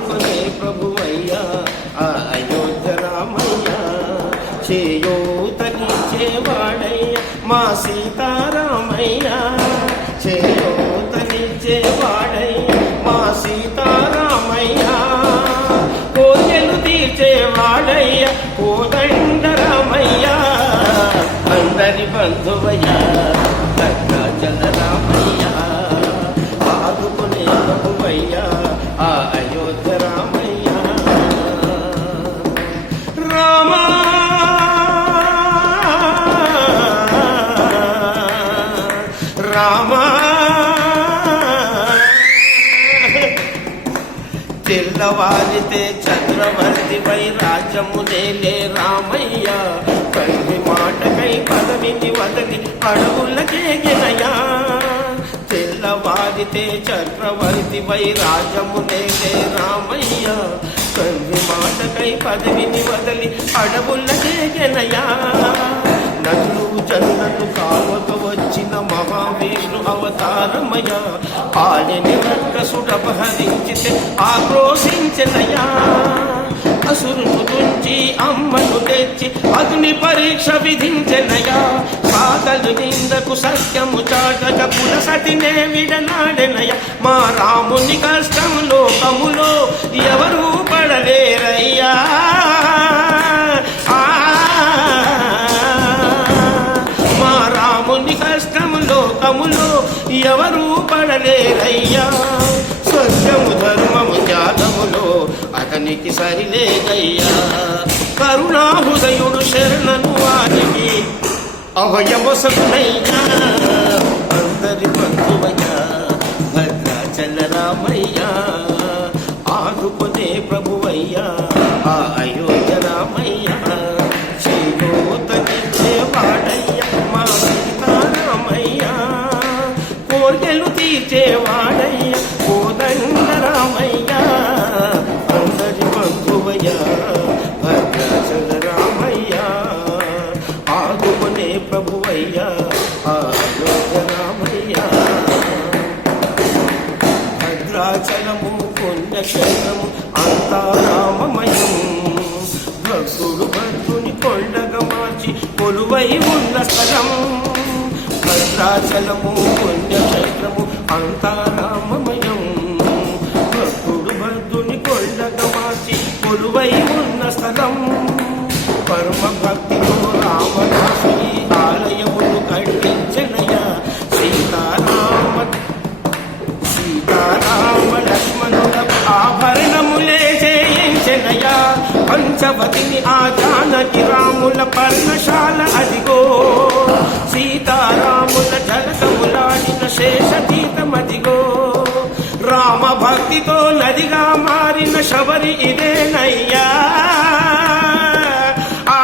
రామునే ప్రభువయ్యా. ఆ అయోధ్య రామయ్యా చేయోతనిచ్చేవాడయ్యా. మా సీతారామయ్యా చేయోతనిచ్చేవాడయ్యా. మా సీతారామయ్యా కోర్కెలు తీర్చేవాడయ్యా. కోదండరామయ్యా అందరి బంధువ తెల్లవారితే చంద్రవర్తి పై రాజ్యము రామయ్య. కల్వి మాటకై పదవిని వదలి అడవులకేగినయా తెల్లవారితే చక్రవర్తి పై రాజ్యము రామయ్య. కల్వి మాటకై పదవిని వదలి అడవులకేగినయా నదులు నన్ను జన్మను కావక వచ్చిన మహావీరు అవతారమయ పాలిని రక్కసుడపహరించితే ఆక్రోశించనయా అసురును తుంచి అమ్మను తెచ్చి అగ్ని పరీక్ష విధించెనయా సాధలు నిందకు సత్యము చాటక పులసటినే విడనాడెనయ మా రాముని కష్టం లోకములో ఎవరూ పడలేరయ్యా. ఎవరు పడలేరయ్యా స్వర్గము ధర్మము త్యాగములో అతనికి సరిలేదయ్యా. కరుణాహృదయుడు శరణను వారికి అభయవసనయ్యా అందరి బంధువయ్యా భద్రాచల రామయ్యా. ఆదుకునే ప్రభువయ్యా ఆ అయోధ్య రామయ్యా. కోర్కెలు తీర్చేవాడయ్యా కోదండరామయ్యా అందరి బంధువయ్యా భద్రాచల రామయ్యా ఆదుకునే ప్రభువయ్యా ఆ అయోధ్య భద్రాచలము పుణ్యక్షేత్రము అంతా రామమయం భక్తుడు భక్తుని కొండగ మార్చి కొలువై ఉన్న స్థలం. భద్రాచలము పుణ్యక్షేత్రము అంతా రామమయం భక్తుడు భక్తుని కొండగా మార్చి కొలువై ఉన్న స్థలం. పరమ భక్తితో రామదాసు ఆలయములు కట్టించనయ సీతారామ సీతారామ లక్ష్మణుల ఆభరణములే చేయించనయ పంచవతిని ఆ జానకి రాముల పర్ణశా నదిగా మారిన శబరి ఇదేనయ్యా. ఆ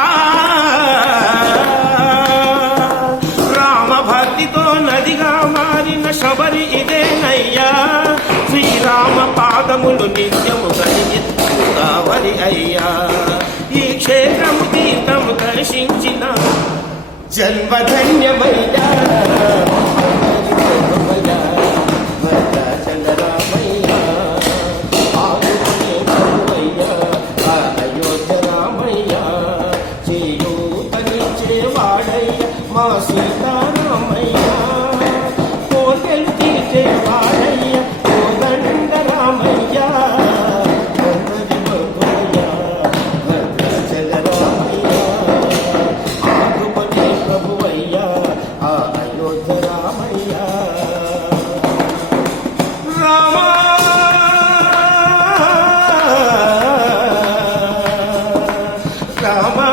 నదిగా మారిన శబరి ఇదేనయ్యా. శ్రీరామ పాదములు నిత్యము కలిగి గోదావరి అయ్యా. ఈ క్షేత్రము తీర్థము దర్శించిన జన్మధన్యమయ్యా మా సీతారామయ్య కోటలు తీసేవాడయ్య కోదండ రామయ్య భద్రజ భద్రయ్య భద్రచల రామయ్య ఆగుపతి ప్రభువయ్య ఆ అయోధ్య రామయ్య రామ! రామ!